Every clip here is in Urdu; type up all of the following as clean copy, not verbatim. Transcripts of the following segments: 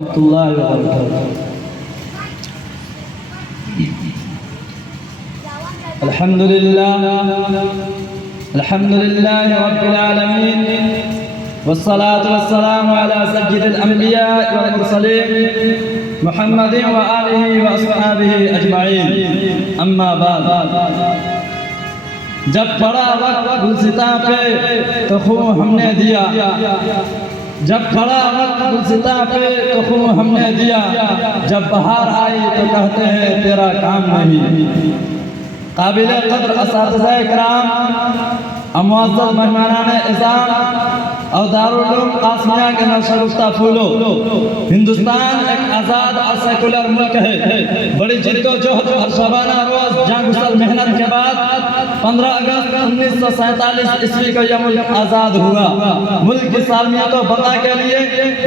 ورحمۃ اللہ وبرکاتہ۔ الحمد للہ رب العالمین والصلاة والسلام على سید الانبیاء والمرسلین محمد وآلہ واصحابہ اجمعین، اما بعد۔ جب پڑا وقت گلستاں پہ تو خوں ہم نے دیا، جب پڑا وقت گلستاں پہ تو خوں ہم نے دیا، جب بہار آئی تو کہتے ہیں تیرا کام نہیں۔ قابل قدر اساتذہ کرام، معزز مہمانان اعزام اور دارالعلوم قاسمیہ کے نوشگفتہ پھولو، ہندوستان ایک آزاد اور سیکولر ملک ہے۔ بڑی جد و جہد اور شبانہ روز جاں گسل محنت کے بعد 15 اگست 1947 عیسوی کو یہ ملک آزاد ہوا۔ ملک کی سالمیت و بقا کے لیے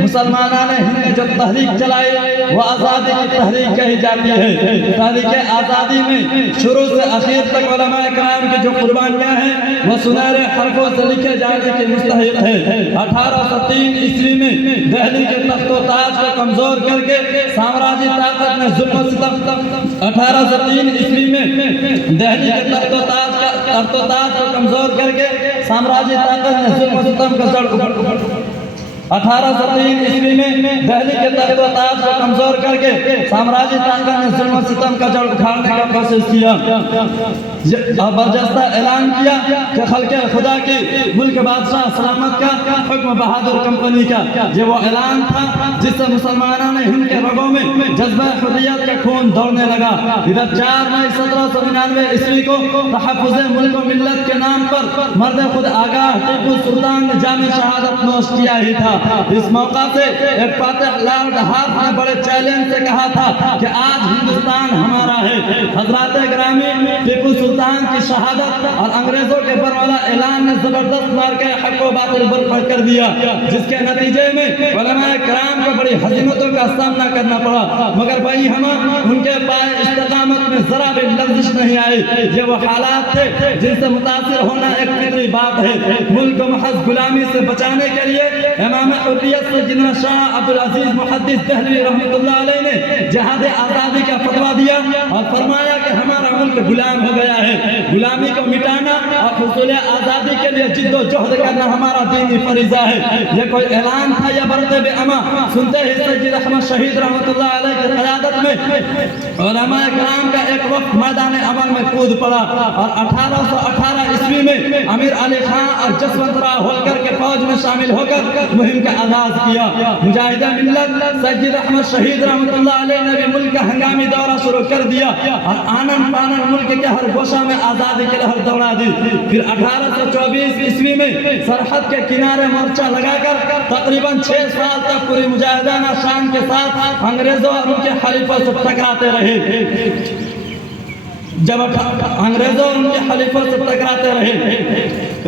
مسلمانان ہند نے جو تحریک چلائی وہ آزادی کی تحریک کہی جاتی ہے۔ تحریک آزادی میں شروع سے آخر تک علماء کرام کی جو قربانیاں ہیں وہ سنہرے حرفوں سے لکھے جانے کی مستحق ہے۔ 1803 عیسوی میں دہلی کے تخت و تاج کو کمزور کر کے سامراجی طاقت نے ظلم و ستم 1803 عیسوی میں دہلی کے تخت و تاج کو کمزور کر کے سامراجی طاقت نے ظلم و ستم کا جڑ 1803 عیسوی میں دہلی کے تخت و تاج کو کمزور کر کے سامراجی طاقت نے ظلم و ستم کا جڑ اکھاڑنے کا کوشش کیا اور برجستہ اعلان کیا کہ خلق خدا کی ملک بادشاہ سلامت کا حکم بہادر کمپنی کا۔ یہ وہ اعلان تھا جس سے مسلمانوں نے ہند کے رگوں میں جذبہ حریت کا خون دوڑنے لگا۔ ادھر 4 مئی 1799 عیسوی کو تحفظ ملک و ملت کے نام پر مرد خود آگاہ ٹیپو سلطان نے جام شہادت نوش کیا ہی تھا۔ اس موقع سے ایک فاتح لارڈ ہارٹ نے بڑے چیلنج سے کہا تھا کہ آج ہندوستان ہمارا ہے۔ حضرات گرامی، ٹیپو سلطان کی شہادت اور انگریزوں کے برملا اعلان نے زبردست مار کے حق و باطل برپا کر دیا، جس کے نتیجے میں علماء کرام کو بڑی ہزیمتوں کا سامنا کرنا پڑا، مگر بھائی ہم ان کے پائے استقامت میں ذرا بھی لغزش نہیں آئی۔ یہ وہ حالات تھے جن سے متاثر ہونا ایک فطری بات ہے۔ ملک کو محض غلامی سے بچانے کے لیے امام حریت سیدنا شاہ عبدالعزیز محدث دہلوی رحمۃ اللہ علیہ نے جہاد آزادی کا فتویٰ دیا اور فرمایا کہ ہمارا ملک غلام ہو گیا ہے۔ غلامی کو مٹانا اور حصول آزادی کے لیے جد و جہد کرنا ہمارا دینی فریضہ ہے۔ یہ کوئی اعلان تھا یا برتے بے اما؟ سنتے ہی سید احمد شہید رحمۃ اللہ علیہ کی قیادت میں علماء کرام کا ایک وقت میدان عمل میں کود پڑا اور 1818 عیسوی میں امیر علی خان اور جسونت راؤ ہولکر کے فوج میں شامل ہو کر مہم کا آغاز کیا۔ مجاہد ملت سید احمد شہید رحمۃ اللہ علیہ نے بھی ملک کا ہنگامی دورہ شروع کر دیا اور آنن پانن ملک کے ہر گوشہ میں آزادی کی لہر دوڑا دی۔ پھر 1824 عیسوی میں سرحد کے کنارے مورچہ لگا کر تقریباً 6 سال تک پوری مجاہدانہ شان کے ساتھ انگریزوں اور ان کے حلیفوں سے ٹکراتے رہے۔ جب انگریزوں اور ان کے حلیفوں سے ٹکراتے رہے،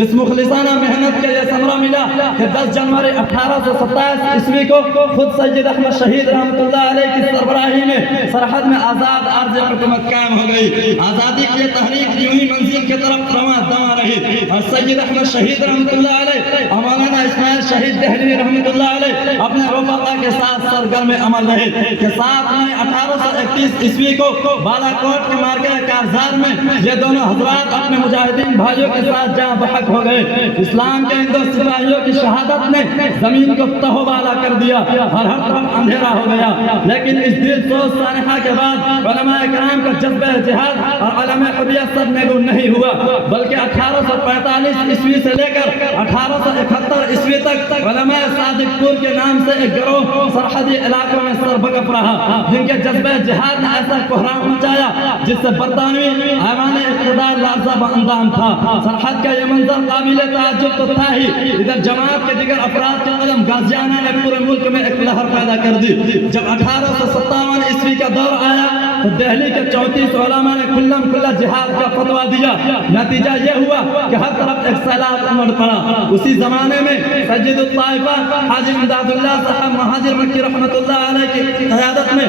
اس مخلصانہ محنت کے یہ ثمرہ ملا کہ 10 جنوری 1827 عیسوی کو خود سید احمد شہید رحمۃ اللہ علیہ کی سربراہی میں سرحد میں آزاد عرض حکومت قائم ہو گئی۔ آزادی کی تحریک یوں ہی منزل کی طرف رواں دواں رہی اور سید احمد شہید رحمۃ اللہ علیہ اور مولانا اسماعیل شہید دہلوی رحمۃ اللہ علیہ اپنے رفقا کے ساتھ سرگرم عمل رہے کہ 7 مئی 1831 عیسوی کو بالا کوٹ کے مارکے کارزار میں یہ دونوں حضرات اپنے مجاہدین بھائیوں کے ساتھ جاں بحق ہو گئے۔ اسلام کے ان 2 سپاہیوں کی شہادت نے زمین کو تہو بالا کر دیا اور ہر طرف اندھیرا ہو گیا، لیکن اس دل سوز سانحہ کے بعد علماء کرام کا جذبہ جہاد اور علم حریت سب نگو نہیں ہوا، بلکہ 1845 عیسوی سے لے کر 1871 عیسوی تک علماء صادق پور کے نام سے ایک گروہ سرحدی علاقوں میں سربگپ رہا، جن کے جذبہ جہاد نے ایسا کوہرام مچایا جس سے برطانوی ایوان اقتدار لرزہ اندام تھا۔ سرحد کا یہ منظر قابل تعجب تو تھا ہی، ادھر جماعت کے دیگر افراد کے قدم غازیانہ نے پورے ملک میں ایک لہر پیدا کر دی۔ جب 1857 عیسوی کا دور آیا تو دہلی کے 34 علماء نے کھلم کھلا جہاد کا فتویٰ دیا۔ نتیجہ یہ ہوا کہ ہر طرف ایک سیلاب امڑ پڑا۔ اسی زمانے میں سید الطائفہ حاجی امداد اللہ صاحب مہاجر مکی رحمۃ اللہ علیہ کی قیادت میں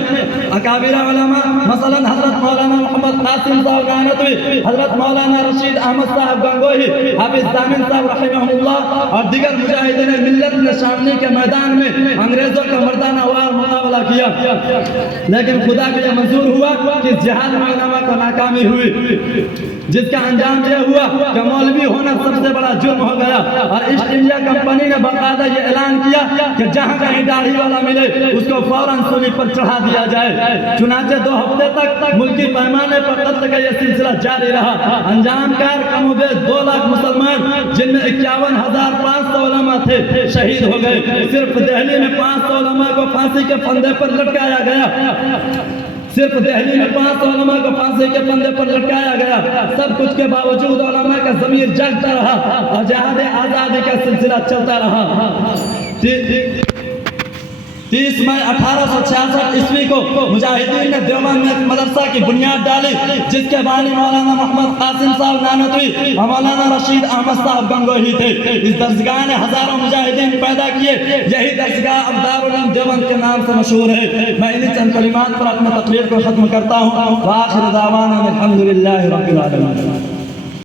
اکابر علماء مثلا حضرت مولانا محمد قاسم صاحب نانوتوی، حضرت مولانا رشید احمد صاحب گنگوہی، حافظ ضامن صاحب رحمہ اللہ اور دیگر مجاہدین ملت نے شاملی کے میدان میں انگریزوں کا مردانہ وار مقابلہ کیا، لیکن خدا کو یہ منظور ہوا کہ جہاد میں علماء کو ناکامی ہوئی، جس کا انجام یہ ہوا کہ مولوی ہونا سب سے بڑا جرم ہو گیا، اور ایسٹ انڈیا کمپنی نے باقاعدہ یہ اعلان کیا کہ جہاں کہیں داڑھی والا ملے اس کو فوراً سولی پر چڑھا دیا جائے۔ چنانچہ 2 ہفتے تک ملکی پیمانے پر قتل کا یہ سلسلہ جاری رہا۔ انجام کار کم و بیش 2 لاکھ مسلمان جن میں 51,500 علماء تھے شہید ہو گئے۔ صرف دہلی میں 500 علماء کو پھانسی کے پھندے پر لٹکایا گیا، صرف دہلی میں 500 علماء کو پھانسی کے پھندے پر لٹکایا گیا۔ سب کچھ کے باوجود علماء کا ضمیر جاگتا رہا اور جہاد آزادی کا سلسلہ چلتا رہا۔ 30 مئی 1866 عیسوی کو مجاہدین نے دیوبند میں ایک مدرسہ کی بنیاد ڈالی، جس کے بانی مولانا محمد قاسم صاحب نانوتوی اور مولانا رشید احمد صاحب گنگوہی تھے۔ اس درسگاہ نے ہزاروں مجاہدین پیدا کیے۔ یہی درسگاہ اب دارالعلوم دیوبند کے نام سے مشہور ہے۔ میں انہیں چند کلمات پر اپنے تقریر کو ختم کرتا ہوں۔ وآخر دعوانا الحمدللہ رب العالمین۔